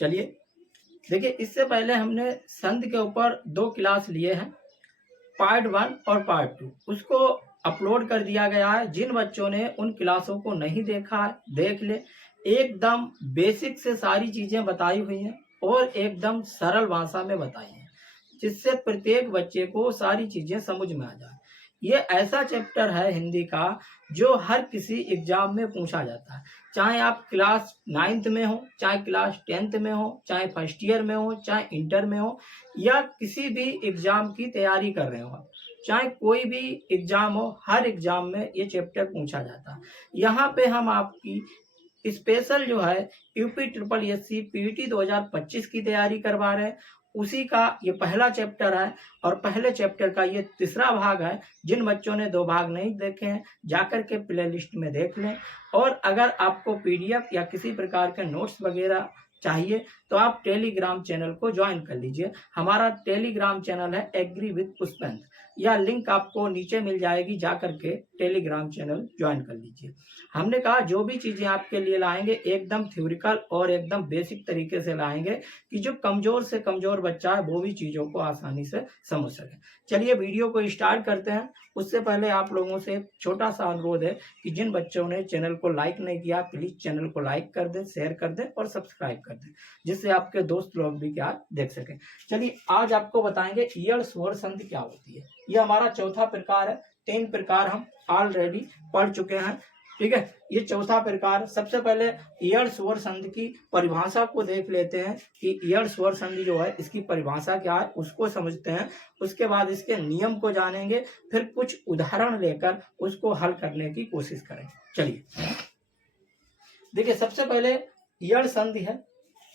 चलिए देखिए, इससे पहले हमने संधि के ऊपर 2 क्लास लिए हैं, पार्ट 1 और पार्ट 2। उसको अपलोड कर दिया गया है। जिन बच्चों ने उन क्लासों को नहीं देखा है, देख ले। एकदम बेसिक से सारी चीज़ें बताई हुई हैं और एकदम सरल भाषा में बताई हैं, जिससे प्रत्येक बच्चे को सारी चीज़ें समझ में आ जाए। ये ऐसा चैप्टर है हिंदी का जो हर किसी एग्जाम में पूछा जाता है, चाहे आप क्लास 9th में हो, चाहे क्लास 10th में हो, चाहे फर्स्ट ईयर में हो, चाहे इंटर में हो, या किसी भी एग्जाम की तैयारी कर रहे हो, चाहे कोई भी एग्जाम हो, हर एग्जाम में ये चैप्टर पूछा जाता है। यहाँ पे हम आपकी स्पेशल जो है यूपी ट्रिपल एससी पीईटी 2025 की तैयारी करवा रहे हैं। उसी का ये पहला चैप्टर है और पहले चैप्टर का ये तीसरा भाग है। जिन बच्चों ने 2 भाग नहीं देखे हैं, जाकर के प्ले लिस्ट में देख लें। और अगर आपको पीडीएफ या किसी प्रकार के नोट्स वगैरह चाहिए तो आप टेलीग्राम चैनल को ज्वाइन कर लीजिए। हमारा टेलीग्राम चैनल है एग्री विद पुष्पेंद्र, या लिंक आपको नीचे मिल जाएगी, जाकर के टेलीग्राम चैनल ज्वाइन कर लीजिए। हमने कहा जो भी चीज़ें आपके लिए लाएंगे एकदम थ्योरिकल और एकदम बेसिक तरीके से लाएंगे कि जो कमज़ोर से कमज़ोर बच्चा है वो भी चीज़ों को आसानी से समझ सके। चलिए वीडियो को स्टार्ट करते हैं। उससे पहले आप लोगों से एक छोटा सा अनुरोध है कि जिन बच्चों ने चैनल को लाइक नहीं किया, प्लीज़ चैनल को लाइक कर दें, शेयर कर दें और सब्सक्राइब कर दें, जिससे आपके दोस्त लोग भी क्या देख सकें। चलिए आज आपको बताएंगे ईयड़ स्वर संधि क्या होती है। ये हमारा चौथा प्रकार है। 3 प्रकार हम ऑलरेडी पढ़ चुके हैं, ठीक है। ये चौथा प्रकार। सबसे पहले ईयड़ स्वर संधि की परिभाषा को देख लेते हैं कि ईयड़ स्वर संधि जो है इसकी परिभाषा क्या है, उसको समझते हैं। उसके बाद इसके नियम को जानेंगे, फिर कुछ उदाहरण लेकर उसको हल करने की कोशिश करेंगे। चलिए देखिए, सबसे पहले ईयड़ संधि है।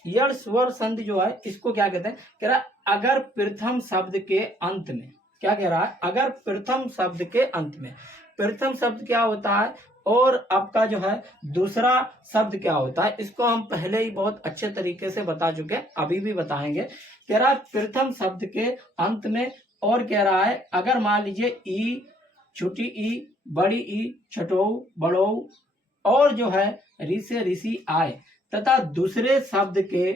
ईयड़ स्वर संधि जो है इसको क्या कहते हैं, कह रहा है अगर प्रथम शब्द के अंत में, क्या कह रहा है, अगर प्रथम शब्द के अंत में, प्रथम शब्द क्या होता है और आपका जो है दूसरा शब्द क्या होता है, इसको हम पहले ही बहुत अच्छे तरीके से बता चुके हैं, अभी भी बताएंगे। कह रहा है प्रथम शब्द के अंत में, और कह रहा है अगर मान लीजिए ई, छोटी ई, बड़ी ई, छठो, बड़ो और जो है री से ऋषि आए तथा दूसरे शब्द के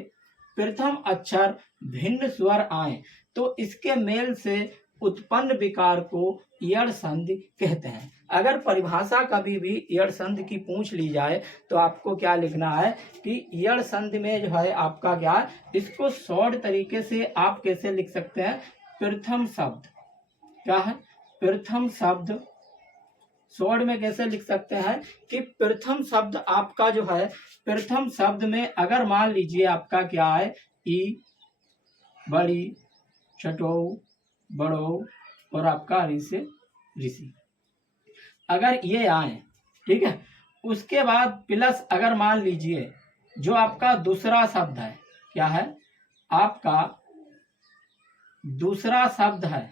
प्रथम अक्षर भिन्न स्वर आए, तो इसके मेल से उत्पन्न विकार को ईयड़ संधि कहते हैं। अगर परिभाषा कभी भी ईयड़ संधि की पूछ ली जाए तो आपको क्या लिखना है कि ईयड़ संधि में जो है आपका क्या है, इसको शॉर्ट तरीके से आप कैसे लिख सकते हैं, प्रथम शब्द क्या है, प्रथम शब्द शॉर्ट में कैसे लिख सकते हैं कि प्रथम शब्द आपका जो है, प्रथम शब्द में अगर मान लीजिए आपका क्या है, ई, बड़ी, छठो, बड़ो और आपका ऋ से ऋषि, अगर ये आए, ठीक है। उसके बाद प्लस अगर मान लीजिए जो आपका दूसरा शब्द है, क्या है, आपका दूसरा शब्द है,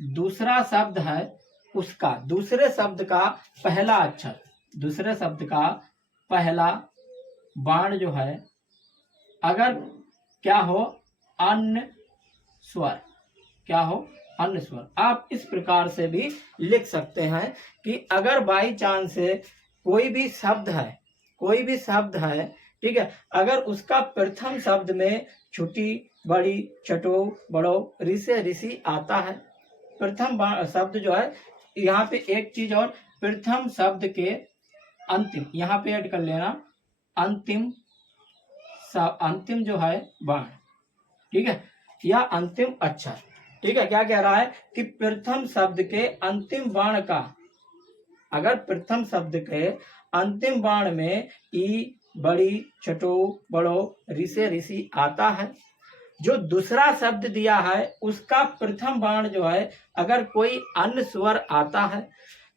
दूसरा शब्द है उसका दूसरे शब्द का पहला अक्षर, दूसरे शब्द का पहला बाण जो है अगर क्या हो, अन्य स्वर, क्या हो, अन्य स्वर। आप इस प्रकार से भी लिख सकते हैं कि अगर बाई चांस से कोई भी शब्द है, कोई भी शब्द है, ठीक है, अगर उसका प्रथम शब्द में छोटी, बड़ी, छठो, बड़ो, ऋ से ऋषि आता है, प्रथम शब्द जो है, यहाँ पे एक चीज और, प्रथम शब्द के अंतिम, यहाँ पे ऐड कर लेना, अंतिम जो है बाण, ठीक है, या अंतिम अक्षर, ठीक है। क्या कह रहा है कि प्रथम शब्द के अंतिम बाण का, अगर प्रथम शब्द के अंतिम बाण में ई, बड़ी, छठो, बड़ो, ऋ से ऋषि आता है, जो दूसरा शब्द दिया है उसका प्रथम बाण जो है अगर कोई अन्य स्वर आता है,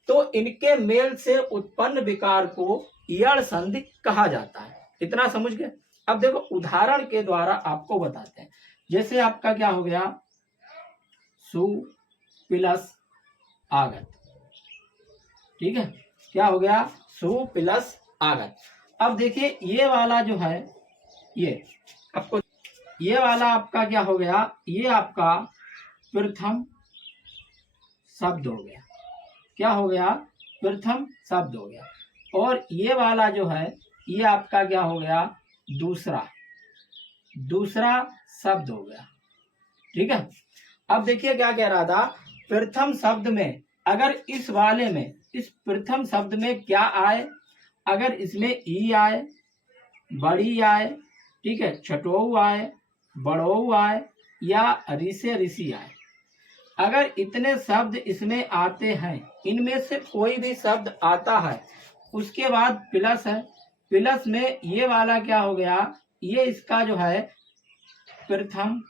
तो इनके मेल से उत्पन्न विकार को ईयड़ संधि कहा जाता है। इतना समझ गए। अब देखो उदाहरण के द्वारा आपको बताते हैं। जैसे आपका क्या हो गया, सु प्लस आगत, ठीक है, क्या हो गया, सु प्लस आगत। अब देखिए ये वाला जो है, ये आपको, ये वाला आपका क्या हो गया, ये आपका प्रथम शब्द हो गया, क्या हो गया, प्रथम शब्द हो गया। और ये वाला जो है ये आपका क्या हो गया, दूसरा शब्द हो गया। ठीक है, अब देखिए क्या कह रहा था, प्रथम शब्द में अगर इस वाले में, इस प्रथम शब्द में क्या आए, अगर इसमें ई आए, बड़ी आए, ठीक है, छठोऊ आए, बड़ोऊ आए या ऋषे ऋषि आए, अगर इतने शब्द इसमें आते हैं, इनमें से कोई भी शब्द आता है, उसके बाद प्लस है, प्लस में ये वाला क्या हो गया, ये इसका जो है प्रथम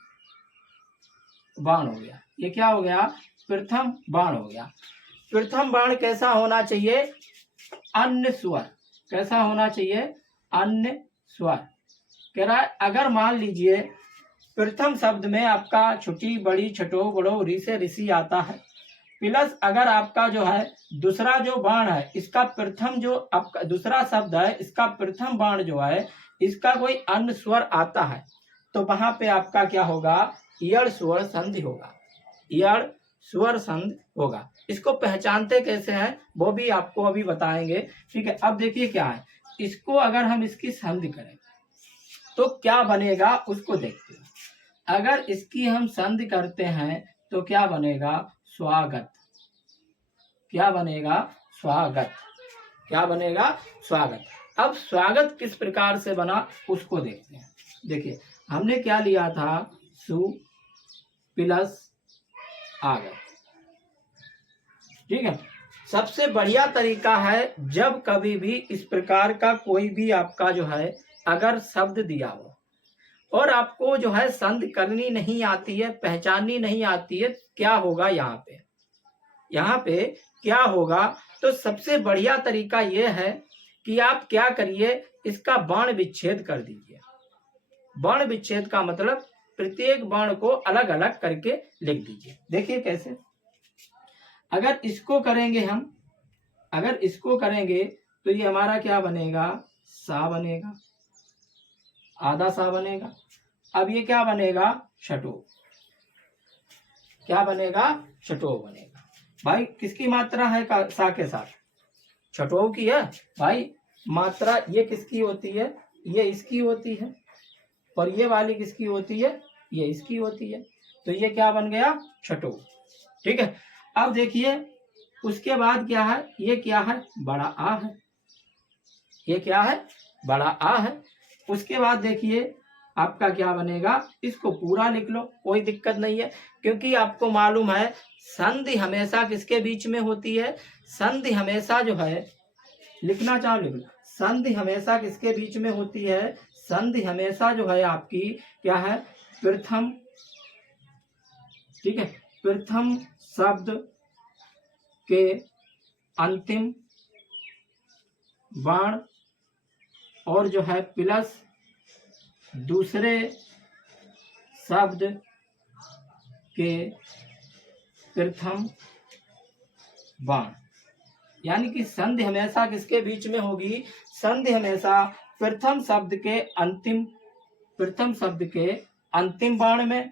बाण हो गया। ये क्या हो गया, प्रथम बाण हो गया। प्रथम बाण कैसा होना चाहिए, अन्य स्वर। कैसा होना चाहिए, अन्य स्वर। कह रहा है अगर मान लीजिए प्रथम शब्द में आपका छुटी, बड़ी, छठो, बड़ो, ऋषे ऋषि आता है, प्लस अगर आपका जो है दूसरा जो बाण है, इसका प्रथम जो आपका दूसरा शब्द है, इसका प्रथम बाण जो है, इसका कोई अन्य स्वर आता है, तो वहां पे आपका क्या होगा, यड़ स्वर संधि होगा। यड़ स्वर संधि होगा। इसको पहचानते कैसे हैं वो भी आपको अभी बताएंगे। ठीक है, अब देखिए क्या है, इसको अगर हम इसकी संधि करें तो क्या बनेगा उसको देखते हैं। अगर इसकी हम संधि करते हैं तो क्या बनेगा, स्वागत। क्या बनेगा, स्वागत। क्या बनेगा, स्वागत। अब स्वागत किस प्रकार से बना उसको देखते हैं। देखिए हमने क्या लिया था, सु प्लस आगत। ठीक है, सबसे बढ़िया तरीका है जब कभी भी इस प्रकार का कोई भी आपका जो है अगर शब्द दिया हो और आपको जो है संधि करनी नहीं आती है, पहचाननी नहीं आती है, क्या होगा यहाँ पे क्या होगा, तो सबसे बढ़िया तरीका यह है कि आप क्या करिए, इसका बाण विच्छेद कर दीजिए। बाण विच्छेद का मतलब प्रत्येक बाण को अलग अलग करके लिख दीजिए। देखिए कैसे, अगर इसको करेंगे हम, अगर इसको करेंगे तो ये हमारा क्या बनेगा, सा बनेगा, आधा सा बनेगा। अब ये क्या बनेगा, छठो। क्या बनेगा, छठो बनेगा। भाई किसकी मात्रा है सा के साथ, छठो की है भाई मात्रा। ये किसकी होती है, ये इसकी होती है, और ये वाली किसकी होती है, ये इसकी होती है। तो ये क्या बन गया, छठो। ठीक है, अब देखिए उसके बाद क्या है, ये क्या है, बड़ा आ है। ये क्या है, बड़ा आ है। उसके बाद देखिए आपका क्या बनेगा, इसको पूरा लिख लो, कोई दिक्कत नहीं है, क्योंकि आपको मालूम है संधि हमेशा किसके बीच में होती है, संधि हमेशा जो है, लिखना चाहो लिख लो, संधि हमेशा किसके बीच में होती है, संधि हमेशा जो है आपकी क्या है, प्रथम। ठीक है, प्रथम शब्द के अंतिम बाण और जो है प्लस दूसरे शब्द के प्रथम बाण। यानी कि संधि हमेशा किसके बीच में होगी, संधि हमेशा प्रथम शब्द के अंतिम बाण में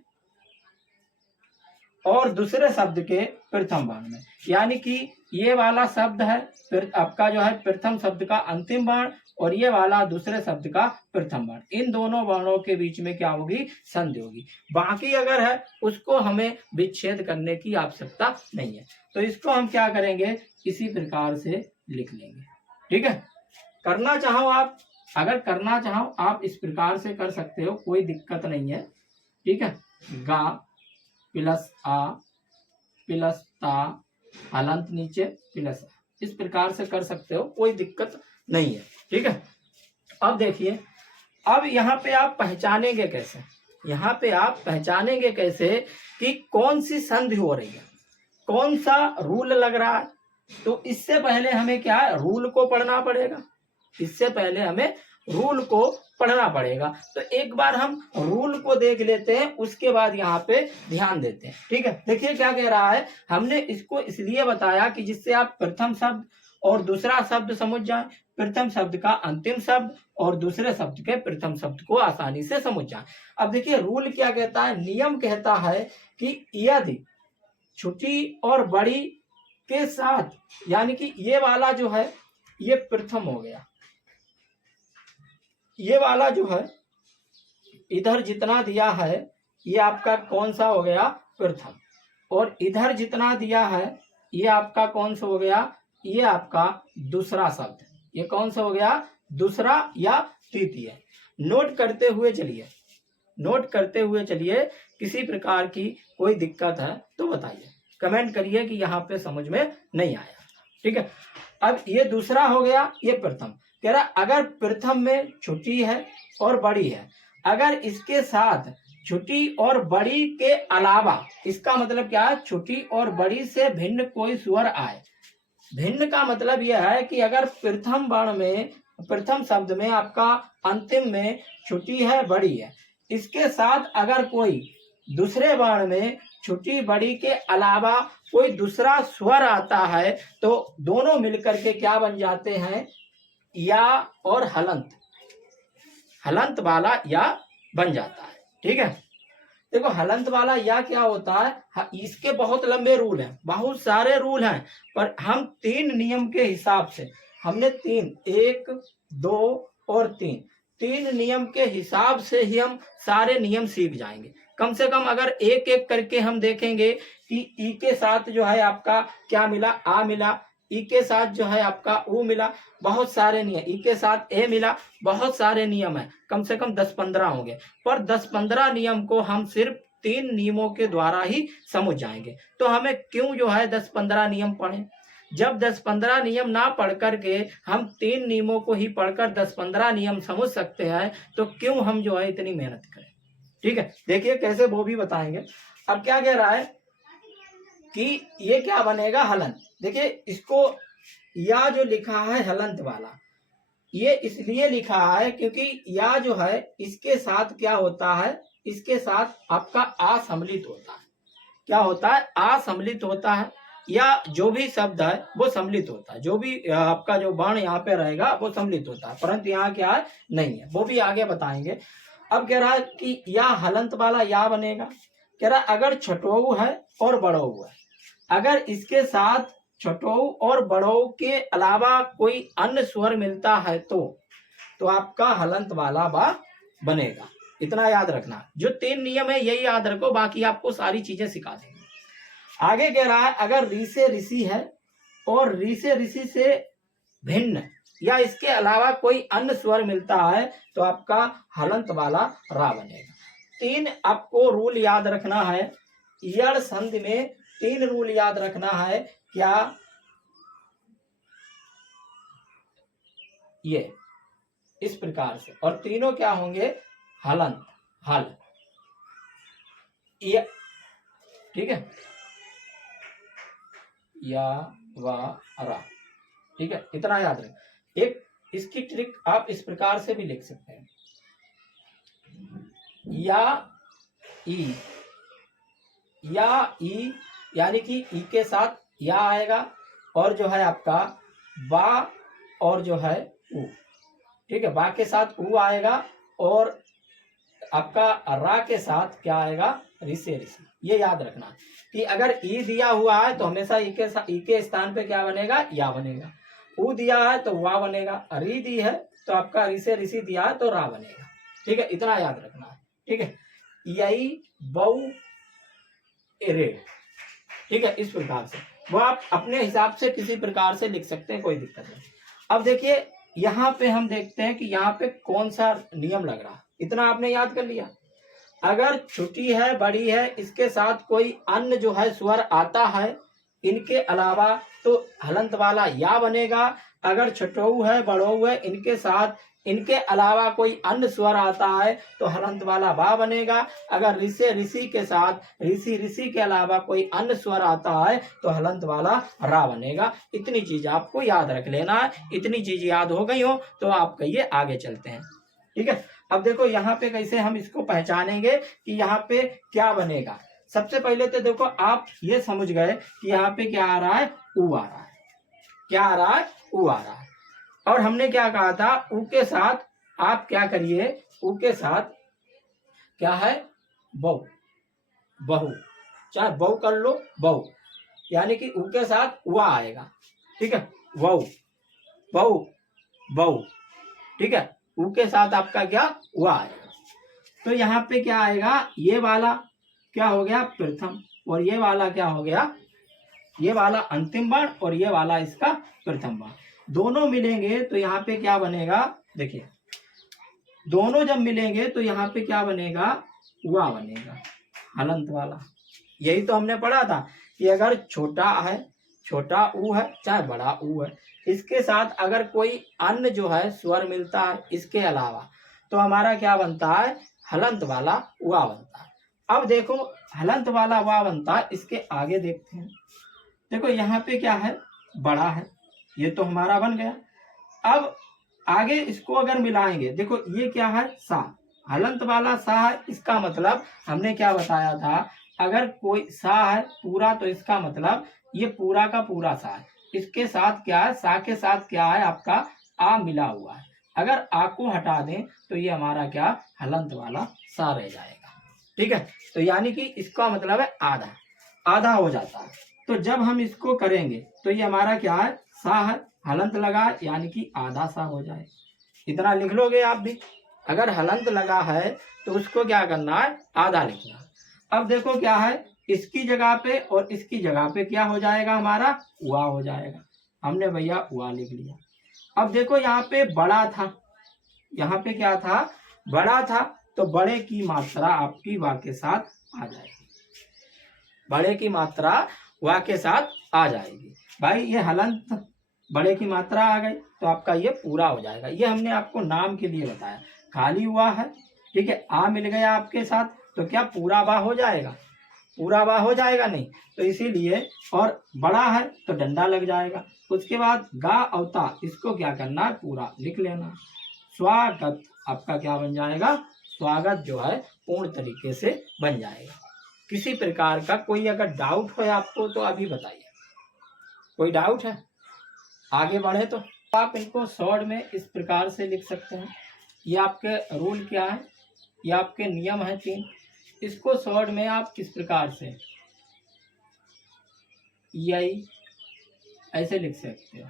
और दूसरे शब्द के प्रथम बाण में। यानी कि ये वाला शब्द है फिर आपका जो है प्रथम शब्द का अंतिम बाण, और ये वाला दूसरे शब्द का प्रथम बाण। इन दोनों बाणों के बीच में क्या होगी, संधि होगी। बाकी अगर है उसको हमें विच्छेद करने की आवश्यकता नहीं है। तो इसको हम क्या करेंगे, इसी प्रकार से लिख लेंगे। ठीक है, करना चाहो आप, अगर करना चाहो आप इस प्रकार से कर सकते हो, कोई दिक्कत नहीं है। ठीक है, गा प्लस आ प्लस ता, हलंत नीचे प्लस आ, इस प्रकार से कर सकते हो, कोई दिक्कत नहीं है। ठीक है, अब देखिए, अब यहाँ पे आप पहचानेंगे कैसे, यहाँ पे आप पहचानेंगे कैसे कि कौन सी संधि हो रही है, कौन सा रूल लग रहा है। तो इससे पहले हमें क्या है, रूल को पढ़ना पड़ेगा। इससे पहले हमें रूल को पढ़ना पड़ेगा। तो एक बार हम रूल को देख लेते हैं, उसके बाद यहाँ पे ध्यान देते हैं। ठीक है, देखिए क्या कह रहा है, हमने इसको इसलिए बताया कि जिससे आप प्रथम शब्द और दूसरा शब्द समझ जाएं, प्रथम शब्द का अंतिम शब्द और दूसरे शब्द के प्रथम शब्द को आसानी से समझ जाएं। अब देखिए रूल क्या कहता है, नियम कहता है कि यदि छोटी और बड़ी के साथ, यानी कि ये वाला जो है ये प्रथम हो गया, ये वाला जो है इधर जितना दिया है ये आपका कौन सा हो गया, प्रथम, और इधर जितना दिया है ये आपका कौन सा हो गया, ये आपका दूसरा शब्द। ये कौन सा हो गया, दूसरा या तृतीय। नोट करते हुए चलिए, नोट करते हुए चलिए, किसी प्रकार की कोई दिक्कत है तो बताइए, कमेंट करिए कि यहाँ पे समझ में नहीं आया। ठीक है, अब ये दूसरा हो गया, ये प्रथम। कह रहा अगर प्रथम में छोटी है और बड़ी है, अगर इसके साथ छोटी और बड़ी के अलावा, इसका मतलब क्या है, छोटी और बड़ी से भिन्न कोई स्वर आए। भिन्न का मतलब यह है कि अगर प्रथम वर्ण में, प्रथम शब्द में आपका अंतिम में छोटी है बड़ी है, इसके साथ अगर कोई दूसरे वर्ण में छोटी बड़ी के अलावा कोई दूसरा स्वर आता है तो दोनों मिलकर के क्या बन जाते हैं, या और हलंत, हलंत वाला या बन जाता है। ठीक है, देखो हलंत वाला या क्या होता है, इसके बहुत लंबे रूल हैं, बहुत सारे रूल हैं, पर हम 3 नियम के हिसाब से, हमने 3, 1, 2 और 3 नियम के हिसाब से ही हम सारे नियम सीख जाएंगे। कम से कम अगर एक एक करके हम देखेंगे कि ई के साथ जो है आपका क्या मिला, आ मिला, ई के साथ जो है आपका ऊ मिला, बहुत सारे नियम, ई के साथ ए मिला, बहुत सारे नियम है, कम से कम 10-15 होंगे, पर 10-15 नियम को हम सिर्फ 3 नियमों के द्वारा ही समझ जाएंगे। तो हमें क्यों जो है 10-15 नियम पढ़ें, जब 10-15 नियम ना पढ़ करके हम 3 नियमों को ही पढ़कर 10-15 नियम समझ सकते हैं, तो क्यों हम जो है इतनी मेहनत करें। ठीक है, देखिए कैसे वो भी बताएंगे। अब क्या कह रहा है कि ये क्या बनेगा, हलंत। देखिए इसको या जो लिखा है हलंत वाला, ये इसलिए लिखा है क्योंकि या जो है इसके साथ क्या होता है, इसके साथ आपका आ सम्मिलित होता है। क्या होता है, आ सम्मिलित होता है, या जो भी शब्द है वो सम्मिलित होता है, जो भी आपका जो वर्ण यहाँ पे रहेगा वो सम्मिलित होता है, परंतु यहाँ क्या है, नहीं है, वो भी आगे बताएंगे। अब कह रहा है कि या हलंत वाला या बनेगा। कह रहा है अगर छठोऊ है और बड़ोऊ है, अगर इसके साथ छठोऊ और बड़ोऊ के अलावा कोई अन्य स्वर मिलता है तो आपका हलंत वाला बा बनेगा। इतना याद रखना, जो 3 नियम है यही याद रखो, बाकी आपको सारी चीजें सिखा देंगे। आगे कह रहा है अगर री से ऋषि है और री से ऋषि से भिन्न या इसके अलावा कोई अन्य स्वर मिलता है तो आपका हलंत वाला रा बनेगा। 3 आपको रूल याद रखना है, यड़ संधि में 3 रूल याद रखना है। क्या, ये इस प्रकार से, और तीनों क्या होंगे, हलंत, हल, ये। ठीक है, या वा रा। ठीक है, इतना याद रखें। एक इसकी ट्रिक आप इस प्रकार से भी लिख सकते हैं, या ई, या ई यानी कि ई के साथ या आएगा, और जो है आपका बा और जो है ऊ। ठीक है, बा के साथ ऊ आएगा, और आपका रा के साथ क्या आएगा, ऋषि ऋषि। ये याद रखना कि अगर ई दिया हुआ है तो हमेशा ई के स्थान पे क्या बनेगा, या बनेगा। ऊ दिया है तो वा बनेगा, री दी है तो आपका ऋषि ऋषि दिया है तो रा बनेगा। ठीक है, इतना याद रखना है। ठीक है, यही बहु रे। ठीक है, इस प्रकार से वो आप अपने हिसाब से किसी प्रकार से लिख सकते हैं, कोई दिक्कत नहीं। अब देखिए यहाँ पे हम देखते हैं कि यहाँ पे कौन सा नियम लग रहा है, इतना आपने याद कर लिया। अगर छोटी है बड़ी है इसके साथ कोई अन्य जो है स्वर आता है इनके अलावा तो हलंत वाला या बनेगा। अगर छठोऊ है बड़ोऊ है इनके साथ इनके अलावा कोई अन्य स्वर आता है तो हलंत वाला बा बनेगा। अगर ऋषि ऋषि के साथ ऋषि ऋषि के अलावा कोई अन्य स्वर आता है तो हलंत वाला रा बनेगा। इतनी चीज आपको याद रख लेना है। इतनी चीज याद हो गई हो तो आप कहिए आगे चलते हैं। ठीक है, अब देखो यहाँ पे कैसे हम इसको पहचानेंगे कि यहाँ पे क्या बनेगा। सबसे पहले तो देखो आप ये समझ गए कि यहाँ पे क्या आ रहा है, ऊ आ रहा है। क्या आ रहा है, ऊ आ रहा है। और हमने क्या कहा था, ऊ के साथ आप क्या करिए, ऊ के साथ क्या है, बहु, बहु, चाहे बहु कर लो, बहु, यानी कि ऊ के साथ वा आएगा। ठीक है, बहु, बहु, बहु। ठीक है, ऊ के साथ आपका क्या हुआ आएगा। तो यहाँ पे क्या आएगा, ये वाला क्या हो गया प्रथम और ये वाला क्या हो गया, ये वाला अंतिम वर्ण और ये वाला इसका प्रथम वर्ण। दोनों मिलेंगे तो यहाँ पे क्या बनेगा, देखिए दोनों जब मिलेंगे तो यहाँ पे क्या बनेगा, हुआ बनेगा हलंत वाला। यही तो हमने पढ़ा था कि अगर छोटा है, छोटा ऊ है चाहे बड़ा ऊ है, इसके साथ अगर कोई अन्य जो है स्वर मिलता है इसके अलावा, तो हमारा क्या बनता है, हलंत वाला हुआ बनता है। अब देखो हलंत वाला हुआ बनता है, इसके आगे देखते हैं। देखो यहाँ पे क्या है, बड़ा है, ये तो हमारा बन गया। अब आगे इसको अगर मिलाएंगे, देखो ये क्या है, सा, हलंत वाला सा है, इसका मतलब हमने क्या बताया था, अगर कोई सा है पूरा तो इसका मतलब ये पूरा का पूरा सा है। इसके साथ क्या है, सा के साथ क्या है आपका आ मिला हुआ है। अगर आ को हटा दें तो ये हमारा क्या, हलंत वाला सा रह जाएगा। ठीक है, तो यानी कि इसका मतलब है आधा, आधा हो जाता है। तो जब हम इसको करेंगे तो ये हमारा क्या है, सा है, हलंत लगा यानी कि आधा सा हो जाए। इतना लिख लोगे आप भी। अगर हलंत लगा है तो उसको क्या करना है, आधा लिखना है। अब देखो क्या है, इसकी जगह पे और इसकी जगह पे क्या हो जाएगा हमारा, हुआ हो जाएगा। हमने भैया हुआ लिख लिया। अब देखो यहाँ पे बड़ा था, यहाँ पे क्या था, बड़ा था, तो बड़े की मात्रा आपकी वा के साथ आ जाएगी, बड़े की मात्रा वा के साथ आ जाएगी। भाई ये हलंत बड़े की मात्रा आ गई तो आपका ये पूरा हो जाएगा। ये हमने आपको नाम के लिए बताया, खाली हुआ है, ठीक है, आ मिल गया आपके साथ तो क्या पूरा वा हो जाएगा, पूरा वा हो जाएगा नहीं, तो इसीलिए, और बड़ा है तो डंडा लग जाएगा। उसके बाद गा और ता, इसको क्या करना है, पूरा लिख लेना। स्वागत आपका क्या बन जाएगा, स्वागत जो है पूर्ण तरीके से बन जाएगा। किसी प्रकार का कोई अगर डाउट हो आपको तो अभी बताइए, कोई डाउट है, आगे बढ़े तो आप इनको शॉर्ट में इस प्रकार से लिख सकते हैं। ये आपके रूल क्या है, ये आपके नियम है 3, इसको शॉर्ट में आप किस प्रकार से, यही ऐसे लिख सकते हो,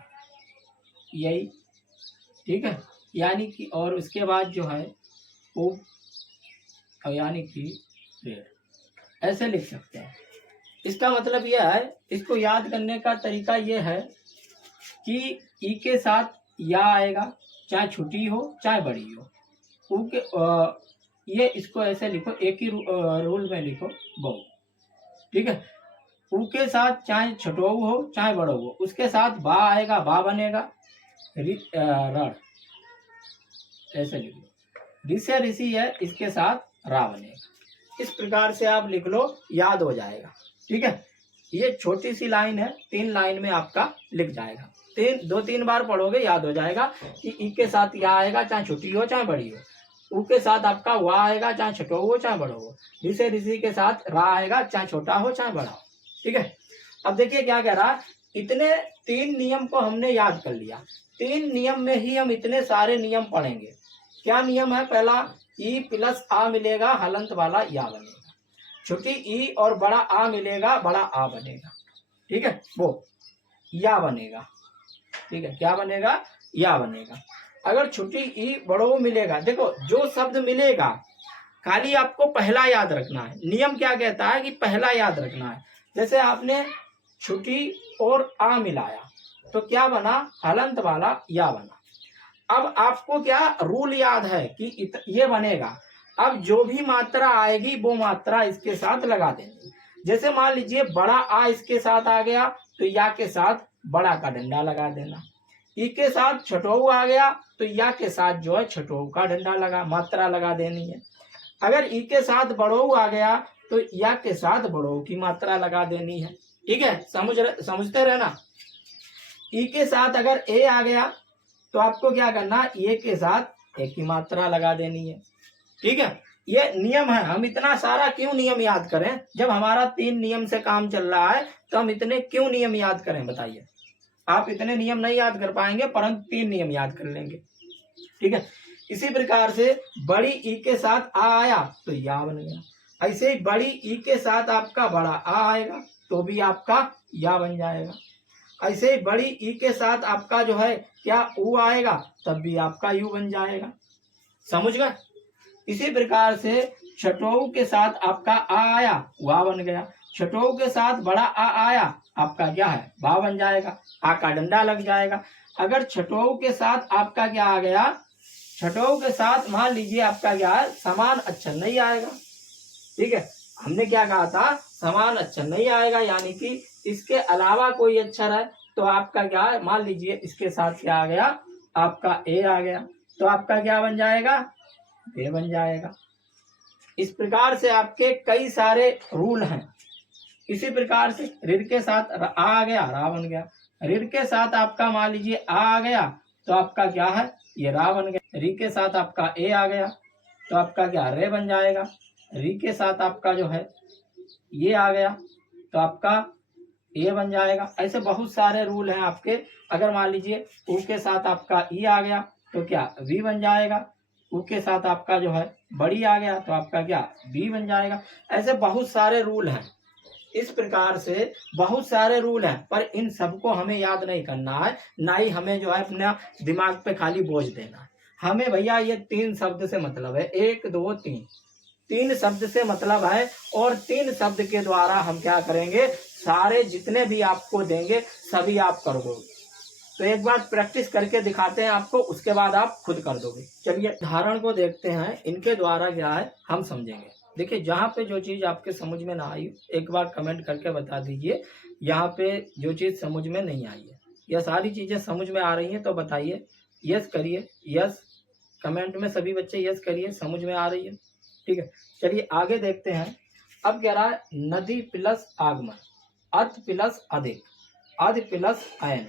यही, ठीक है, यानी कि, और उसके बाद जो है वो यानी कि पेड़, ऐसे लिख सकते हैं। इसका मतलब यह है, इसको याद करने का तरीका यह है कि ई के साथ या आएगा, चाहे छोटी हो चाहे बड़ी हो, ऊ के ये इसको ऐसे लिखो, एक ही रूल में लिखो बहु, ठीक है। ऊ के साथ चाहे छोटो हो चाहे बड़ो हो, उसके साथ बा आएगा, बा बनेगा रण, ऐसे लिख लो। ऋ से ऋषि है, इसके साथ रा बनेगा। इस प्रकार से आप लिख लो, याद हो जाएगा, ठीक है। ये छोटी सी लाइन है, 3 लाइन में आपका लिख जाएगा, 2-3 बार पढ़ोगे याद हो जाएगा कि ई के साथ या आएगा, चाहे छोटी हो चाहे बड़ी हो। ऊ के साथ आपका वा आएगा, चाहे छोटा हो चाहे बड़ा हो। ऋ से ऋषि के साथ रा आएगा, चाहे छोटा हो चाहे बड़ा हो, ठीक है। अब देखिए क्या कह रहा है, इतने 3 नियम को हमने याद कर लिया। 3 नियम में ही हम इतने सारे नियम पढ़ेंगे। क्या नियम है, पहला ई प्लस आ मिलेगा, हलंत वाला या बनेगा। छोटी ई और बड़ा आ मिलेगा, बड़ा आ बनेगा, ठीक है, वो या बनेगा, ठीक है, क्या बनेगा, या बनेगा। अगर छोटी ई बड़ो मिलेगा, देखो जो शब्द मिलेगा खाली आपको पहला याद रखना है। नियम क्या कहता है कि पहला याद रखना है। जैसे आपने छोटी और आ मिलाया तो क्या बना, हलंत वाला या बना। अब आपको क्या रूल याद है कि ये बनेगा। अब जो भी मात्रा आएगी वो मात्रा इसके साथ लगा देंगे। जैसे मान लीजिए बड़ा आ इसके साथ आ गया तो या के साथ बड़ा का डंडा लगा देना। ई के साथ छोटो आ गया तो या के साथ जो है छोटो का डंडा लगा, मात्रा लगा देनी है। अगर ई के साथ बड़ो आ गया तो या के साथ बड़ो की मात्रा लगा देनी है, ठीक है, समझते रहना। ई के साथ अगर ए आ गया तो आपको क्या करना, ए के साथ ए की मात्रा लगा देनी है, ठीक है। ये नियम है। हम इतना सारा क्यों नियम याद करें, जब हमारा 3 नियम से काम चल रहा है तो हम इतने क्यों नियम याद करें, बताइए। आप इतने नियम नहीं याद कर पाएंगे, परंतु 3 नियम याद कर लेंगे, ठीक है। इसी प्रकार से बड़ी ई के साथ आ आया तो या बन गया। ऐसे ही बड़ी ई के साथ आपका बड़ा आ आएगा तो भी आपका या बन जाएगा। ऐसे ही बड़ी ई के साथ आपका जो है क्या ऊ आएगा तब भी आपका यू बन जाएगा, समझ गए। इसी प्रकार से छठों के साथ आपका आ आया, वाह बन गया। छठों के साथ बड़ा आ आया, आपका क्या है, वाह बन जाएगा, आ का डंडा लग जाएगा। अगर छठों के साथ आपका क्या आ गया, छठों के साथ मान लीजिए आपका क्या है, समान अक्षर नहीं आएगा। ठीक है, हमने क्या कहा था, समान अक्षर नहीं आएगा, यानी कि इसके अलावा कोई अक्षर है तो आपका क्या है, मान लीजिए इसके साथ क्या आ गया, आपका ए आ गया, तो आपका क्या बन जाएगा, ए बन जाएगा। इस प्रकार से आपके कई सारे रूल हैं। इसी प्रकार से ऋण के साथ आ गया, रा बन गया। ऋण के साथ आपका मान लीजिए आ गया तो आपका क्या है, ये रा बन गया। री के साथ आपका ए आ गया तो आपका क्या, रे बन जाएगा। री के साथ आपका जो है ये आ गया तो आपका ए बन जाएगा। ऐसे बहुत सारे रूल हैं आपके। अगर मान लीजिए ऊ के साथ आपका ई आ गया तो क्या, वी बन जाएगा। ऊ के साथ आपका जो है बड़ी आ गया तो आपका क्या, बी बन जाएगा। ऐसे बहुत सारे रूल हैं। इस प्रकार से बहुत सारे रूल हैं, पर इन सबको हमें याद नहीं करना है, ना ही हमें जो है अपना दिमाग पे खाली बोझ देना है। हमें भैया ये 3 शब्द से मतलब है, 1 2 3, 3 शब्द से मतलब है। और 3 शब्द के द्वारा हम क्या करेंगे, सारे जितने भी आपको देंगे सभी आप कर दोगे। तो एक बार प्रैक्टिस करके दिखाते हैं आपको, उसके बाद आप खुद कर दोगे। चलिए उदाहरण को देखते हैं, इनके द्वारा क्या है हम समझेंगे। देखिए, जहाँ पे जो चीज़ आपके समझ में ना आई एक बार कमेंट करके बता दीजिए, यहाँ पे जो चीज़ समझ में नहीं आई है या सारी चीज़ें समझ में आ रही हैं तो बताइए, यस करिए, यस कमेंट में सभी बच्चे यस करिए, समझ में आ रही है। ठीक है, चलिए आगे देखते हैं। अब कह रहा है नदी प्लस आगमन, अत प्लस अधिक, अध प्लस अयन,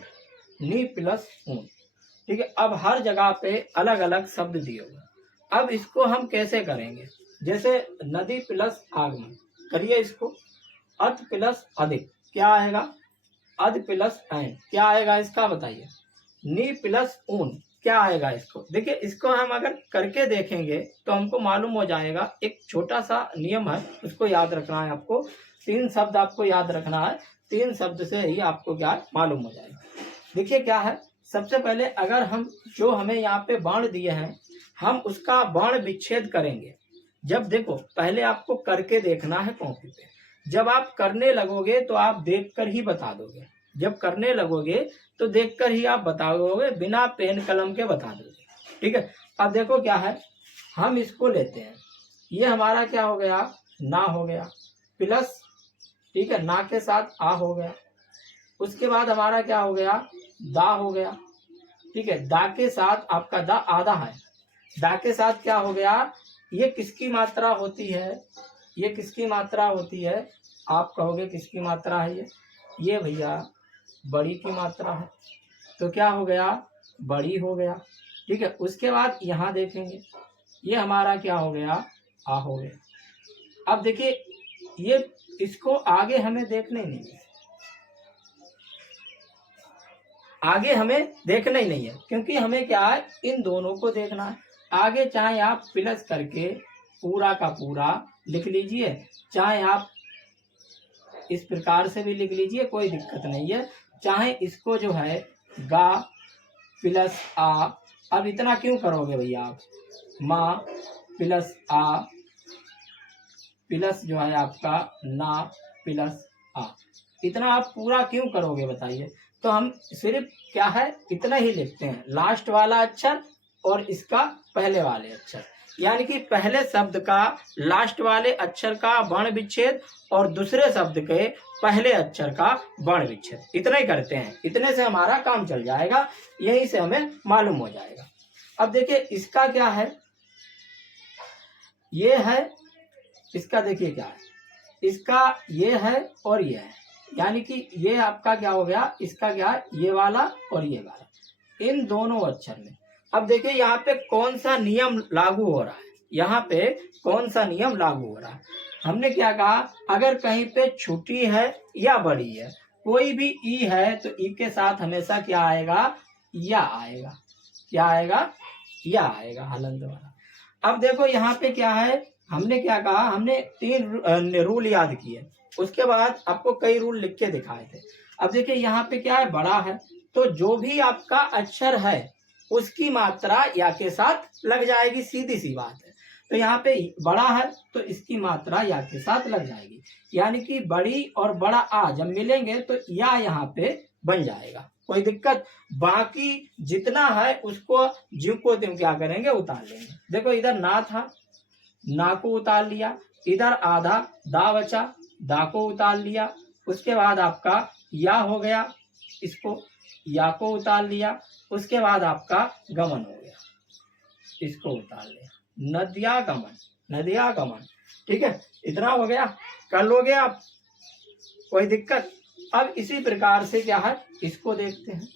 नी प्लस ऊन। ठीक है, अब हर जगह पे अलग अलग शब्द दिए हुए। अब इसको हम कैसे करेंगे, जैसे नदी प्लस आगमन करिए इसको, अत प्लस अधिक क्या आएगा, अध प्लस अयन क्या आएगा इसका बताइए, नी प्लस ऊन क्या आएगा इसको। देखिए, इसको हम अगर करके देखेंगे तो हमको मालूम हो जाएगा। एक छोटा सा नियम है, उसको याद रखना है आपको। 3 शब्द आपको याद रखना है, 3 शब्द से ही आपको क्या मालूम हो जाएगा। देखिए क्या है, सबसे पहले अगर हम जो हमें यहाँ पे बाण दिए हैं, हम उसका बाण विच्छेद करेंगे। जब देखो, पहले आपको करके देखना है कॉपी पे। जब आप करने लगोगे तो आप देखकर ही बता दोगे। जब करने लगोगे तो देखकर ही आप बताओगे, बिना पेन कलम के बता दोगे। ठीक है, अब देखो क्या है, हम इसको लेते हैं, ये हमारा क्या हो गया, ना हो गया, प्लस, ठीक है, ना के साथ आ हो गया। उसके बाद हमारा क्या हो गया, दा हो गया। ठीक है, दा के साथ आपका दा आधा है, दा के साथ क्या हो गया, ये किसकी मात्रा होती है, ये किसकी मात्रा होती है, आप कहोगे किसकी मात्रा है ये भैया बड़ी की मात्रा है। तो क्या हो गया, बड़ी हो गया। ठीक है, उसके बाद यहाँ देखेंगे, ये हमारा क्या हो गया, आ हो गया। अब देखिए, ये इसको आगे हमें देखना ही नहीं है, आगे हमें देखना ही नहीं है, क्योंकि हमें क्या है, इन दोनों को देखना है। आगे चाहे आप प्लस करके पूरा का पूरा लिख लीजिए, चाहे आप इस प्रकार से भी लिख लीजिए, कोई दिक्कत नहीं है। चाहे इसको जो है गा प्लस आ, अब इतना क्यों करोगे भैया आप, माँ प्लस आ प्लस जो है आपका ना प्लस आ, इतना आप पूरा क्यों करोगे बताइए। तो हम सिर्फ क्या है, इतना ही लिखते हैं, लास्ट वाला अक्षर और इसका पहले वाले अक्षर, यानी कि पहले शब्द का लास्ट वाले अक्षर का वर्ण विच्छेद और दूसरे शब्द के पहले अक्षर का वर्ण विच्छेद, इतना ही करते हैं। इतने से हमारा काम चल जाएगा, यहीं से हमें मालूम हो जाएगा। अब देखिए इसका क्या है, ये है, इसका देखिए क्या है, इसका ये है और ये है, यानी कि ये आपका क्या हो गया, इसका क्या है, ये वाला और ये वाला, इन दोनों अक्षर में। अब देखिए यहाँ पे कौन सा नियम लागू हो रहा है, यहाँ पे कौन सा नियम लागू हो रहा है। हमने क्या कहा, अगर कहीं पे छोटी है या बड़ी है, कोई भी ई है तो ई के साथ हमेशा क्या आएगा, या आएगा, क्या आएगा, या आएगा हलंत वाला। अब देखो यहाँ पे क्या है, हमने क्या कहा, हमने 3 रूल याद किए, उसके बाद आपको कई रूल लिख के दिखाए थे। अब देखिए यहाँ पे क्या है, बड़ा है, तो जो भी आपका अक्षर है उसकी मात्रा या के साथ लग जाएगी, सीधी सी बात है। तो यहाँ पे बड़ा है तो इसकी मात्रा या के साथ लग जाएगी, यानी कि बड़ी और बड़ा आ जब मिलेंगे तो या यहाँ पे बन जाएगा, कोई दिक्कत। बाकी जितना है उसको ज्यों को त्यों क्या करेंगे, उतार लेंगे। देखो इधर ना था, ना को उतार लिया, इधर आधा दा बचा, दा को उतार लिया, उसके बाद आपका या हो गया, इसको या को उतार लिया, उसके बाद आपका गमन हो गया, इसको उतार लिया, नदिया गमन, नदिया गमन। ठीक है, इतना हो गया, कर लोगे आप, कोई दिक्कत। अब इसी प्रकार से क्या है, इसको देखते हैं,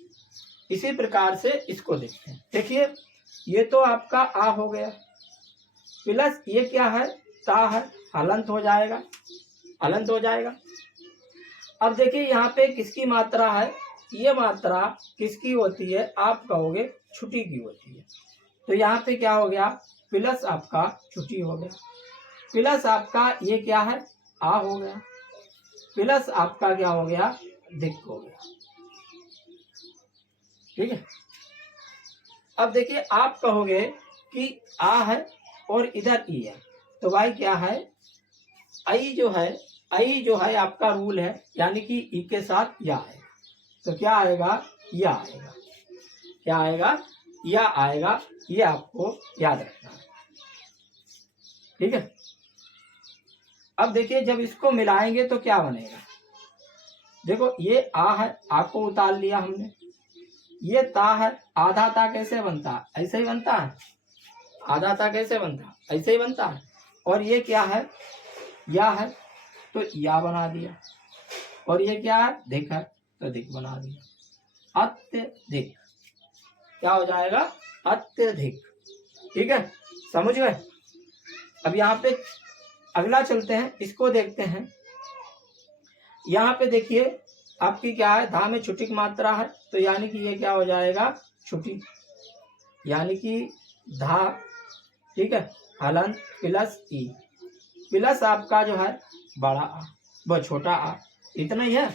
इसी प्रकार से इसको देखते हैं। देखिए ये तो आपका आ हो गया, प्लस ये क्या है, ता है, हलंत हो जाएगा, हलंत हो जाएगा। अब देखिए यहाँ पे किसकी मात्रा है, ये मात्रा किसकी होती है, आप कहोगे छुट्टी की होती है। तो यहाँ पे क्या हो गया, प्लस आपका छुट्टी हो गया, प्लस आपका ये क्या है, आ हो गया, प्लस आपका क्या हो गया, धिक हो गया। ठीक है, अब देखिए आप कहोगे कि आ है और इधर ई है, तो भाई क्या है, आई जो है आपका रूल है, यानी कि ई के साथ या है, तो क्या आएगा, या आएगा, क्या आएगा, या आएगा। ये आपको याद रखना है। ठीक है, अब देखिए जब इसको मिलाएंगे तो क्या बनेगा, देखो ये आ है, आ को उतार लिया हमने, ये ता है, आधा ता कैसे बनता है, ऐसे ही बनता है, आधा ता कैसे बनता है, ऐसे ही बनता है। और ये क्या है, या है, तो या बना दिया, और ये क्या है, धिक है, तो धिक बना दिया, अत्यधिक, क्या हो जाएगा, अत्यधिक। ठीक है, समझ गए। अब यहाँ पे अगला चलते हैं, इसको देखते हैं। यहाँ पे देखिए आपकी क्या है, धा में छुट्टी की मात्रा है, तो यानी कि ये क्या हो जाएगा, छुट्टी, यानी कि धा। ठीक है, हलंत प्लस ई, प्लस आपका जो है बड़ा आ व छोटा आ, इतना ही है,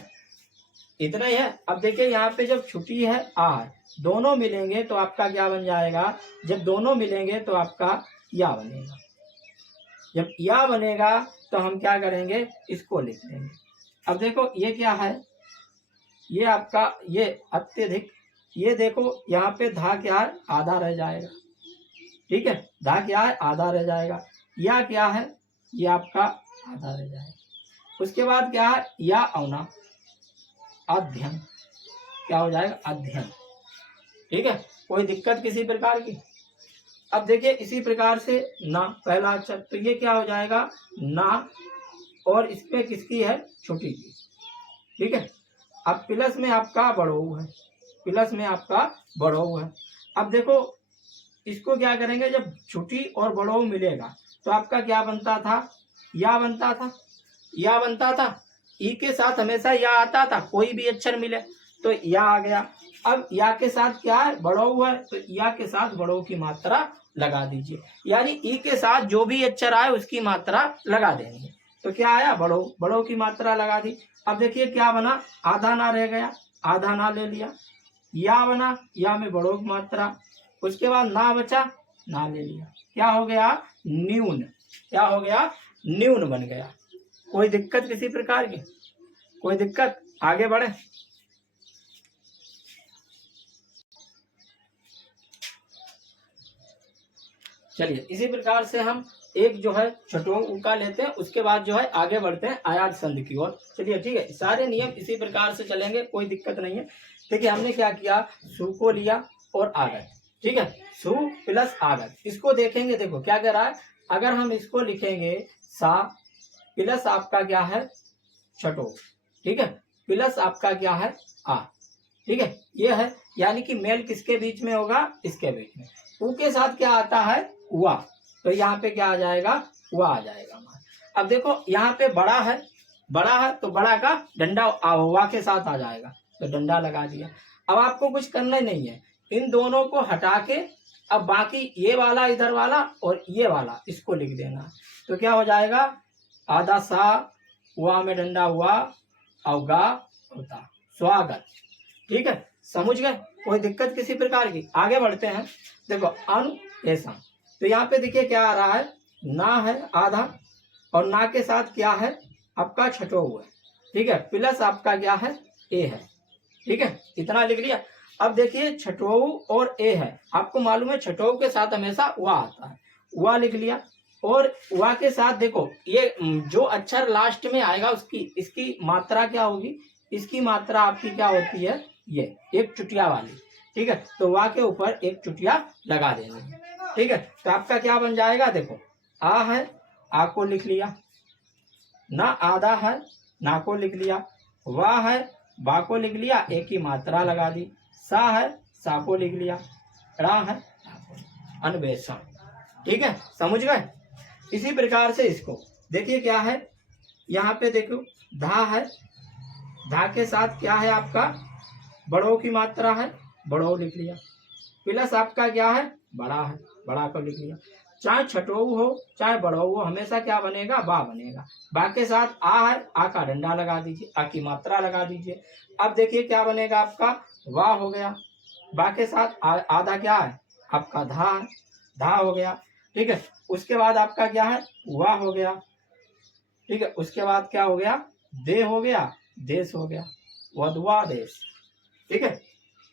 इतना ही है। अब देखिए यहाँ पे जब छुट्टी है आ, दोनों मिलेंगे तो आपका क्या बन जाएगा, जब दोनों मिलेंगे तो आपका या बनेगा। जब या बनेगा तो हम क्या करेंगे, इसको लिख देंगे। अब देखो ये क्या है, ये आपका ये अत्यधिक, ये देखो यहाँ पे धा क्या है, आधा रह जाएगा। ठीक है, धा क्या है, आधा रह जाएगा। या क्या है, ये आपका आधा रह जाएगा। उसके बाद क्या है, या औना, अध्ययन, क्या हो जाएगा, अध्ययन। ठीक है, कोई दिक्कत किसी प्रकार की। अब देखिए इसी प्रकार से ना, पहला अक्षर, तो ये क्या हो जाएगा, ना, और इसमें किसकी है, छोटी की। ठीक है, अब प्लस में आपका बड़ोऊ है, प्लस में आपका बड़ोऊ है। अब देखो इसको क्या करेंगे, जब छुट्टी और बड़ोऊ मिलेगा तो आपका क्या बनता था, या बनता था, या बनता था। ई के साथ हमेशा या आता था, कोई भी अक्षर मिले तो या आ गया। अब या के साथ क्या है, बड़ोऊ है, तो या के साथ बड़ोऊ की मात्रा लगा दीजिए, यानी ई के साथ जो भी अक्षर आए उसकी मात्रा लगा देंगे। तो क्या आया, बड़ोऊ, बड़ोऊ की मात्रा लगा दी। अब देखिए क्या बना, आधा ना रह गया, आधा ना ले लिया, या बना, या में बड़ोऊ की मात्रा, उसके बाद ना बचा, ना ले लिया, क्या हो गया, न्यून, क्या हो गया, न्यून बन गया। कोई दिक्कत किसी प्रकार की, कोई दिक्कत, आगे बढ़े। चलिए इसी प्रकार से हम एक जो है छठों का लेते हैं, उसके बाद जो है आगे बढ़ते हैं आयात संधि की ओर। चलिए ठीक है, सारे नियम इसी प्रकार से चलेंगे, कोई दिक्कत नहीं है। देखिए हमने क्या किया, सु को लिया और आगत। ठीक है, सु प्लस आगत, इसको देखेंगे। देखो क्या कह रहा है, अगर हम इसको लिखेंगे सा प्लस आपका क्या है, छठो, ठीक है, प्लस आपका क्या है, आ। ठीक है, ये है, यानी कि मेल किसके बीच में होगा, इसके बीच में। ऊ के साथ क्या आता है, हुआ, तो यहाँ पे क्या आ जाएगा, हुआ आ जाएगा। अब देखो यहाँ पे बड़ा है, बड़ा है तो बड़ा का डंडा हुआ के साथ आ जाएगा, तो डंडा लगा दिया। अब आपको कुछ करना ही नहीं है, इन दोनों को हटा के अब बाकी ये वाला इधर वाला और ये वाला इसको लिख देना। तो क्या हो जाएगा, आधा सा, हुआ में डंडा हुआ, अवगा होता, स्वागत। ठीक है, समझ गए। कोई दिक्कत किसी प्रकार की। आगे बढ़ते हैं, देखो अनु ऐसा, तो यहाँ पे देखिए क्या आ रहा है, ना है आधा और ना के साथ क्या है आपका छठों है, ठीक है, प्लस आपका क्या है ए है, ठीक है, इतना लिख लिया। अब देखिए छठों और ए है, आपको मालूम है छठों के साथ हमेशा वा आता है, वा लिख लिया। और वा के साथ देखो ये जो अक्षर लास्ट में आएगा उसकी इसकी मात्रा क्या होगी, इसकी मात्रा आपकी क्या होती है, ये एक चुटिया वाली, ठीक है, तो वा के ऊपर एक चुटिया लगा देनी, ठीक है, तो आपका क्या बन जाएगा, देखो आ है, आ को लिख लिया, ना आधा है, ना को लिख लिया, वाह है, बा को लिख लिया, एक ही मात्रा लगा दी, सा है, सा को लिख लिया, रा है, अन्वेषण, ठीक है, समझ गए। इसी प्रकार से इसको देखिए क्या है, यहाँ पे देखो धा है, धा के साथ क्या है आपका बड़ों की मात्रा है, बड़ो लिख लिया, प्लस आपका क्या है बड़ा है, बड़ा को लिख लिया। चाहे छठो हो चाहे बड़ो हो, हमेशा क्या बनेगा, बा बनेगा। बा के साथ आ है, आ का डंडा लगा दीजिए, आ की मात्रा लगा दीजिए। अब देखिए क्या बनेगा आपका, वाह हो गया, बा के साथ आधा क्या है आपका धा है, धा हो गया, ठीक है। उसके बाद आपका क्या है, वाह हो गया, ठीक है। उसके बाद क्या हो गया, दे हो गया, देश हो गया, वधवा देश, ठीक है,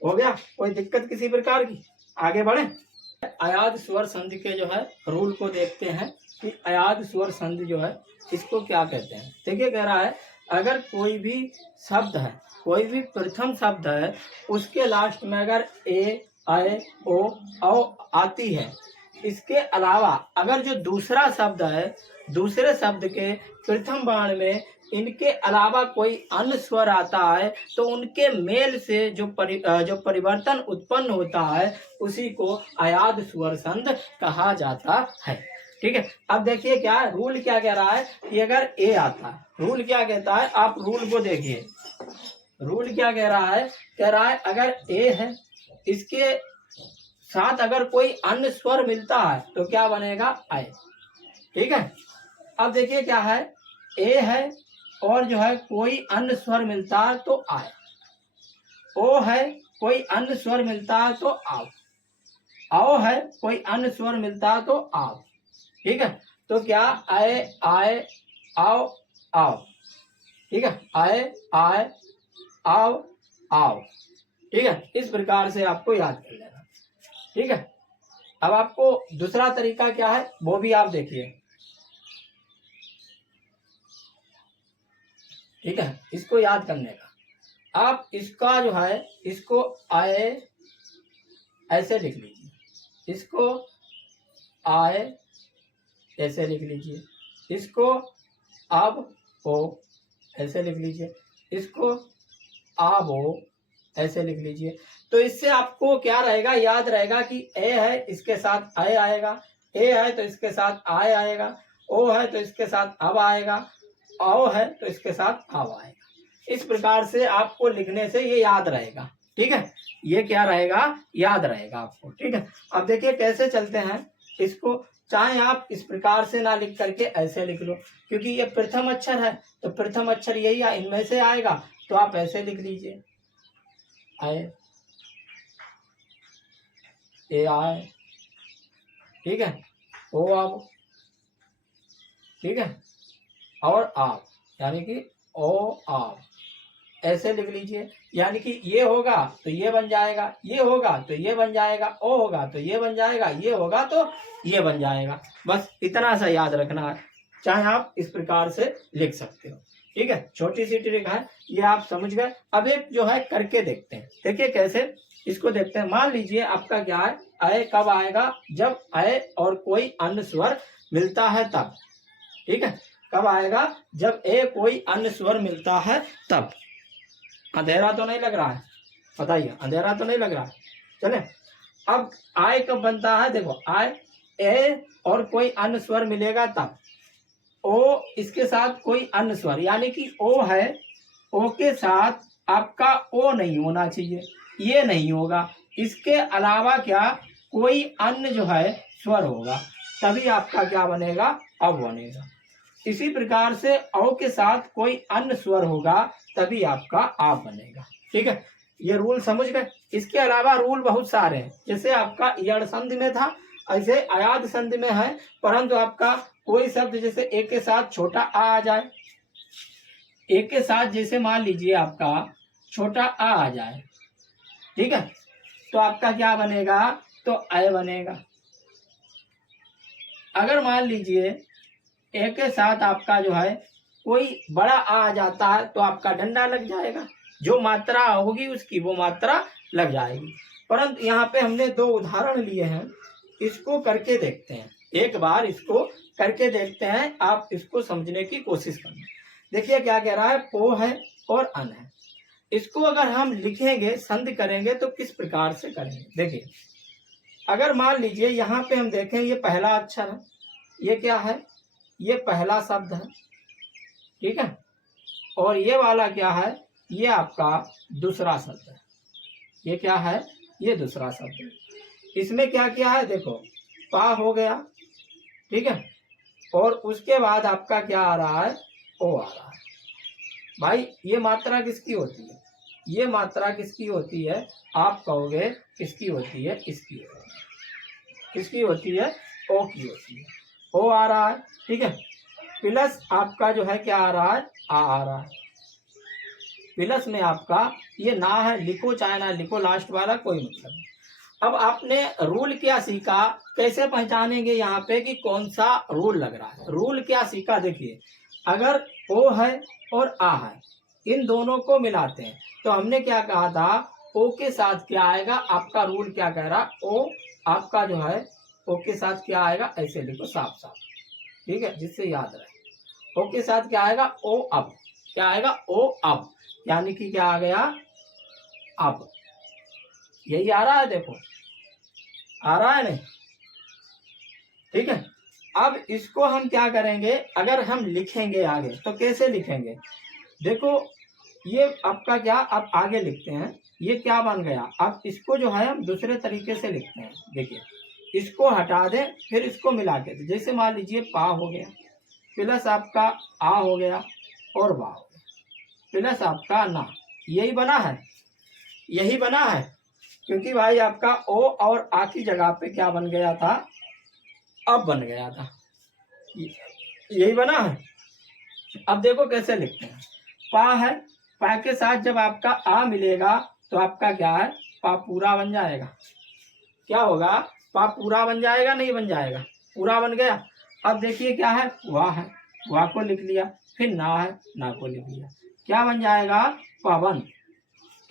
हो गया। कोई दिक्कत किसी प्रकार की, आगे बढ़े। अयाद स्वर संधि के जो है रूल को देखते हैं कि अयाद स्वर संधि जो है इसको क्या कहते हैं। देखिए कह रहा है अगर कोई भी शब्द है, कोई भी प्रथम शब्द है, उसके लास्ट में अगर ए, आए, ओ, औ आती है, इसके अलावा अगर जो दूसरा शब्द है, दूसरे शब्द के प्रथम वर्ण में इनके अलावा कोई अन्य स्वर आता है, तो उनके मेल से जो परिवर्तन उत्पन्न होता है उसी को अयाद स्वर संध कहा जाता है, ठीक है। अब देखिए क्या रूल क्या कह रहा है कि अगर ए आता है, रूल क्या कहता है, आप रूल को देखिए, रूल क्या कह रहा है अगर ए है, इसके साथ अगर कोई अन्य स्वर मिलता है तो क्या बनेगा, आए, ठीक है। अब देखिए क्या है, ए है और जो है कोई अन्य स्वर मिलता है तो आए, ओ है कोई अन्य स्वर मिलता है तो आओ, आओ है कोई अन्य स्वर मिलता है तो आओ, ठीक है। तो क्या आए, आए, आओ, आओ, ठीक है, आए, आए, आओ, आओ, ठीक है। इस प्रकार से आपको याद कर लेना, ठीक है। अब आपको दूसरा तरीका क्या है वो भी आप देखिए, ठीक है, इसको याद करने का। आप इसका जो है इसको आए ऐसे लिख लीजिए, इसको आए ऐसे लिख लीजिए, इसको अब ओ ऐसे लिख लीजिए, इसको आब ओ ऐसे लिख लीजिए। तो इससे आपको क्या रहेगा, याद रहेगा कि ए है इसके साथ आए आएगा, ए है तो इसके साथ आए आएगा, ओ है तो इसके साथ अब आएगा, आओ है तो इसके साथ आव आएगा। इस प्रकार से आपको लिखने से ये याद रहेगा, ठीक है, ये क्या रहेगा, याद रहेगा आपको, ठीक है। अब देखिए कैसे चलते हैं इसको, चाहे आप इस प्रकार से ना लिख करके ऐसे लिख लो, क्योंकि ये प्रथम अक्षर है तो प्रथम अक्षर यही इनमें से आएगा, तो आप ऐसे लिख लीजिए, आए, ए आए, ठीक है, ओ अब, ठीक है, और आप, यानी कि ओ आप ऐसे लिख लीजिए। यानी कि ये होगा तो ये बन जाएगा, ये होगा तो ये बन जाएगा, ओ होगा तो ये बन जाएगा, ये होगा तो ये बन जाएगा। बस इतना सा याद रखना है, चाहे आप इस प्रकार से लिख सकते हो, ठीक है। छोटी सी ट्रिक है, ये आप समझ गए। अब एक जो है करके देखते हैं, देखिए कैसे इसको देखते हैं। मान लीजिए आपका क्या है, अय कब आएगा, जब अय और कोई अन्य स्वर मिलता है तब, ठीक है। कब आएगा, जब ए कोई अन्य स्वर मिलता है तब। अंधेरा तो नहीं लग रहा है, बताइए, अंधेरा तो नहीं लग रहा है, चले। अब आय कब बनता है, देखो आय ए और कोई अन्य स्वर मिलेगा तब, ओ इसके साथ कोई अन्य स्वर, यानी कि ओ है, ओ के साथ आपका ओ नहीं होना चाहिए, ये नहीं होगा, इसके अलावा क्या कोई अन्य जो है स्वर होगा, तभी आपका क्या बनेगा, अब बनेगा। इसी प्रकार से औ के साथ कोई अन्य स्वर होगा तभी आपका आप बनेगा, ठीक है। ये रूल समझ गए। इसके अलावा रूल बहुत सारे हैं, जैसे आपका यड़ संधि में था, ऐसे अयाद संधि में है, परंतु आपका कोई शब्द जैसे एक के साथ छोटा आ जाए, एक के साथ जैसे मान लीजिए आपका छोटा आ जाए, ठीक है, तो आपका क्या बनेगा, तो अय बनेगा। अगर मान लीजिए एक के साथ आपका जो है कोई बड़ा आ जाता है तो आपका डंडा लग जाएगा, जो मात्रा होगी उसकी वो मात्रा लग जाएगी। परंतु यहाँ पे हमने दो उदाहरण लिए हैं, इसको करके देखते हैं, एक बार इसको करके देखते हैं, आप इसको समझने की कोशिश करना। देखिए क्या कह रहा है, पो है और अन है। इसको अगर हम लिखेंगे, संधि करेंगे तो किस प्रकार से करेंगे। देखिए अगर मान लीजिए यहाँ पे हम देखें, ये पहला अक्षर है, ये क्या है, ये पहला शब्द है, ठीक है, और ये वाला क्या है, ये आपका दूसरा शब्द है, ये क्या है, ये दूसरा शब्द है। इसमें क्या किया है, देखो पा हो गया, ठीक है, और उसके बाद आपका क्या आ रहा है, ओ आ रहा है। भाई ये मात्रा किसकी होती है, ये मात्रा किसकी होती है, आप कहोगे किसकी होती है, इसकी होती है, किसकी होती है, ओ की होती है, ओ आ रहा है, ठीक है, प्लस आपका जो है क्या आ रहा है, आ रहा है, प्लस में आपका ये ना है, लिखो चाहे ना लिखो, लास्ट वाला कोई मतलब नहीं। अब आपने रूल क्या सीखा, कैसे पहचानेंगे यहाँ पे कि कौन सा रूल लग रहा है। रूल क्या सीखा, देखिए अगर ओ है और आ है, इन दोनों को मिलाते हैं, तो हमने क्या कहा था, ओ के साथ क्या आएगा, आपका रूल क्या कह रहा, ओ आपका जो है ओ के साथ क्या आएगा, ऐसे लिखो साफ साफ, ठीक है, जिससे याद रहे। ओ के साथ क्या आएगा, ओ अब, क्या आएगा, ओ अब, यानी कि क्या आ गया, अब, यही आ रहा है, देखो आ रहा है नहीं, ठीक है। अब इसको हम क्या करेंगे, अगर हम लिखेंगे आगे तो कैसे लिखेंगे, देखो ये आपका क्या, आप आगे लिखते हैं, ये क्या बन गया, अब इसको जो है हम दूसरे तरीके से लिखते हैं। देखिए इसको हटा दें, फिर इसको मिला के, जैसे मान लीजिए पा हो गया, प्लस आपका आ हो गया, और बा हो गया, प्लस आपका ना, यही बना है, यही बना है, क्योंकि भाई आपका ओ और आ की जगह पे क्या बन गया था, अब बन गया था, यही बना है। अब देखो कैसे लिखते हैं, पा है, पा के साथ जब आपका आ मिलेगा तो आपका क्या है, पा पूरा बन जाएगा, क्या होगा, पा पूरा बन जाएगा, नहीं बन जाएगा, पूरा बन गया। अब देखिए क्या है, वाह है, वाह को लिख लिया, फिर ना है, ना को लिख लिया, क्या बन जाएगा, पवन,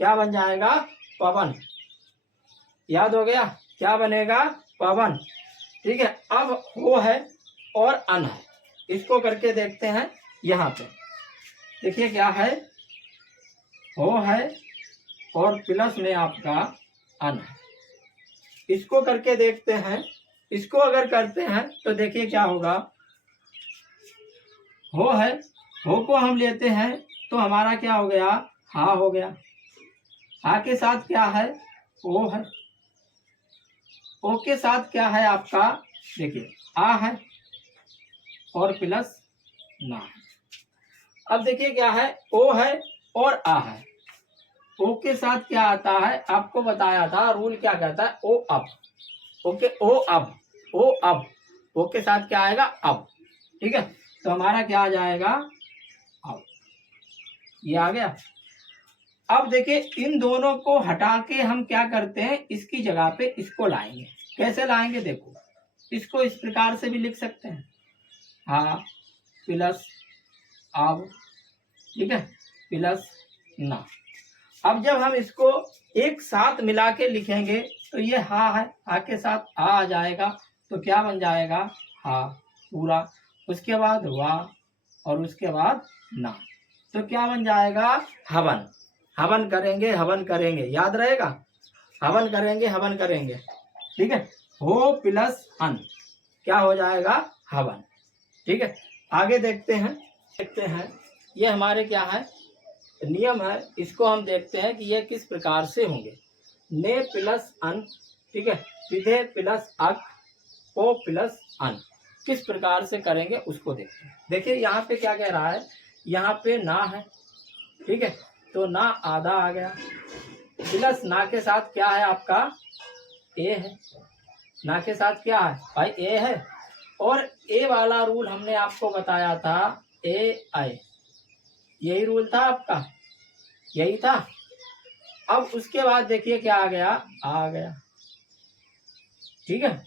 क्या बन जाएगा, पवन, याद हो गया, क्या बनेगा, पवन, ठीक है। अब हो है और अन है, इसको करके देखते हैं। यहाँ पे देखिए क्या है, हो है और प्लस में आपका अन है, इसको करके देखते हैं। इसको अगर करते हैं तो देखिए क्या होगा, हो है, हो को हम लेते हैं तो हमारा क्या हो गया, हा हो गया, हा के साथ क्या है, ओ है, ओ के साथ क्या है आपका, देखिए आ है और प्लस ना है। अब देखिए क्या है, ओ है और आ है, ओ के साथ क्या आता है, आपको बताया था रूल क्या कहता है, ओ अब, ओके, ओ अब, ओ अब, ओ के साथ क्या आएगा, अब, ठीक है, तो हमारा क्या आ जाएगा, अब, ये आ गया। अब देखिए इन दोनों को हटा के हम क्या करते हैं, इसकी जगह पे इसको लाएंगे, कैसे लाएंगे, देखो इसको इस प्रकार से भी लिख सकते हैं, हा प्लस अब, ठीक है, प्लस ना। अब जब हम इसको एक साथ मिला के लिखेंगे तो ये हा है, हा के साथ आ जाएगा, तो क्या बन जाएगा, हा पूरा, उसके बाद वाह और उसके बाद ना, तो क्या बन जाएगा, हवन, हवन करेंगे, हवन करेंगे, याद रहेगा, हवन करेंगे, हवन करेंगे, ठीक है, हो प्लस अन क्या हो जाएगा, हवन, ठीक है। आगे देखते हैं, ये हमारे क्या है, नियम है, इसको हम देखते हैं कि ये किस प्रकार से होंगे। ने प्लस अन, ठीक है, विधे प्लस अक, ओ प्लस अन, किस प्रकार से करेंगे उसको देखते हैं। देखिए यहाँ पे क्या कह रहा है, यहाँ पे ना है, ठीक है, तो ना आधा आ गया, प्लस ना के साथ क्या है आपका ए है, ना के साथ क्या है भाई ए है। और ए वाला रूल हमने आपको बताया था ए आई, यही रूल था आपका, यही था। अब उसके बाद देखिए क्या आ गया, ठीक है।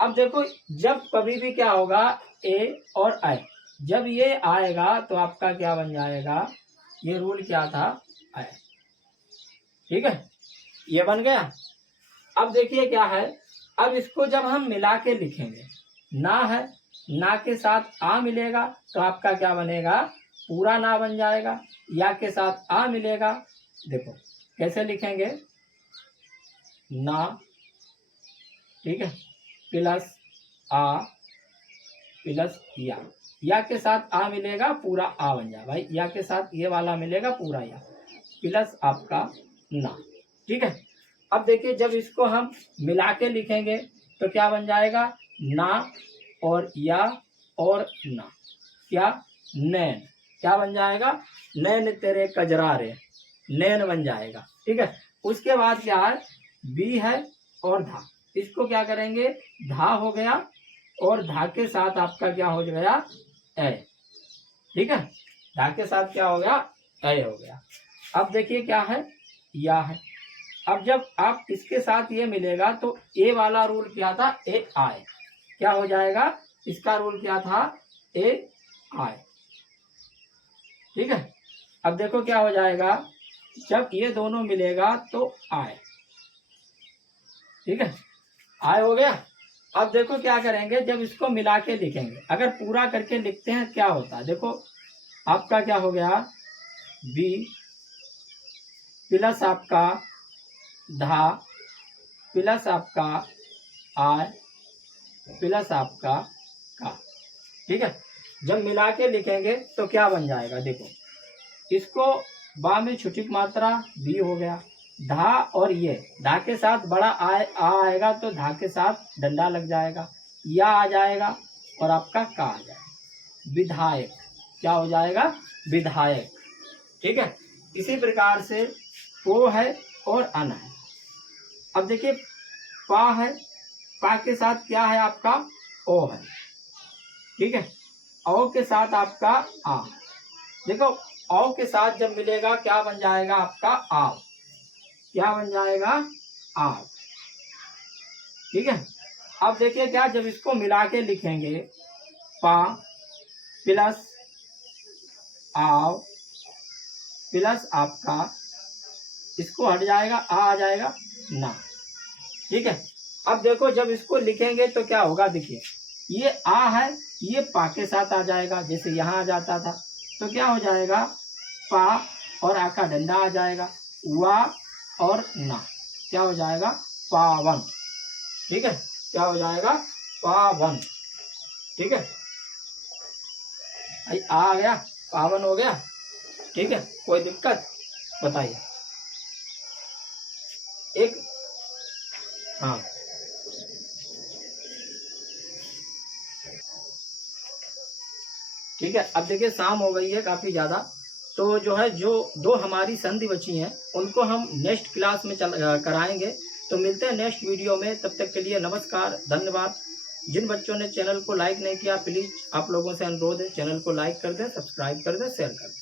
अब देखो जब कभी भी क्या होगा ए और आई, जब ये आएगा तो आपका क्या बन जाएगा, ये रूल क्या था आई, ठीक है, ये बन गया। अब देखिए क्या है, अब इसको जब हम मिला के लिखेंगे, ना है, ना के साथ आ मिलेगा तो आपका क्या बनेगा, पूरा ना बन जाएगा। या के साथ आ मिलेगा, देखो कैसे लिखेंगे, ना, ठीक है, प्लस आ प्लस या के साथ आ मिलेगा पूरा आ बन जाए भाई, या के साथ ये वाला मिलेगा पूरा या, प्लस आपका ना, ठीक है। अब देखिए जब इसको हम मिला के लिखेंगे तो क्या बन जाएगा, ना और या और ना, क्या नैन, क्या बन जाएगा, नैन तेरे कजरारे, नैन बन जाएगा, ठीक है। उसके बाद क्या है, बी है और धा, इसको क्या करेंगे, धा हो गया और धा के साथ आपका क्या हो गया ए, ठीक है, धा के साथ क्या हो गया ए हो गया। अब देखिए क्या है, या है। अब जब आप इसके साथ ये मिलेगा तो ए वाला रूल क्या था, ए आए, क्या हो जाएगा, इसका रूल क्या था, ए आए, ठीक है। अब देखो क्या हो जाएगा, जब ये दोनों मिलेगा तो आए, ठीक है, आए हो गया। अब देखो क्या करेंगे, जब इसको मिला के लिखेंगे, अगर पूरा करके लिखते हैं क्या होता है, देखो आपका क्या हो गया, बी प्लस आपका धा प्लस आपका आय प्लस आपका का, ठीक है। जब मिला के लिखेंगे तो क्या बन जाएगा, देखो इसको बा में छुटिक मात्रा बी हो गया, धा और ये धा के साथ बड़ा आ आएगा तो धा के साथ डंडा लग जाएगा, या आ जाएगा और आपका का आ जाएगा, विधायक, क्या हो जाएगा, विधायक, ठीक है। इसी प्रकार से पो है और अन है। अब देखिए पा है, पा के साथ क्या है आपका ओ है, ठीक है, औ के साथ आपका आ, देखो औ के साथ जब मिलेगा क्या बन जाएगा आपका आव, क्या बन जाएगा आव, ठीक है। अब देखिए क्या, जब इसको मिला के लिखेंगे, पा प्लस आव प्लस आपका, इसको हट जाएगा आ जाएगा ना, ठीक है। अब देखो जब इसको लिखेंगे तो क्या होगा, देखिए ये आ है, ये पा के साथ आ जाएगा, जैसे यहाँ आ जाता था, तो क्या हो जाएगा, पा और आ का डंडा आ जाएगा, वा और ना, क्या हो जाएगा, पावन, ठीक है, क्या हो जाएगा, पावन, ठीक है, आ गया, पावन हो गया, ठीक है। कोई दिक्कत बताइए, एक, हाँ ठीक है। अब देखिए शाम हो गई है काफी ज्यादा, तो जो है जो दो हमारी संधि बची हैं उनको हम नेक्स्ट क्लास में कराएंगे। तो मिलते हैं नेक्स्ट वीडियो में, तब तक के लिए नमस्कार, धन्यवाद। जिन बच्चों ने चैनल को लाइक नहीं किया, प्लीज आप लोगों से अनुरोध है चैनल को लाइक कर दें, सब्सक्राइब कर दें, शेयर कर दें।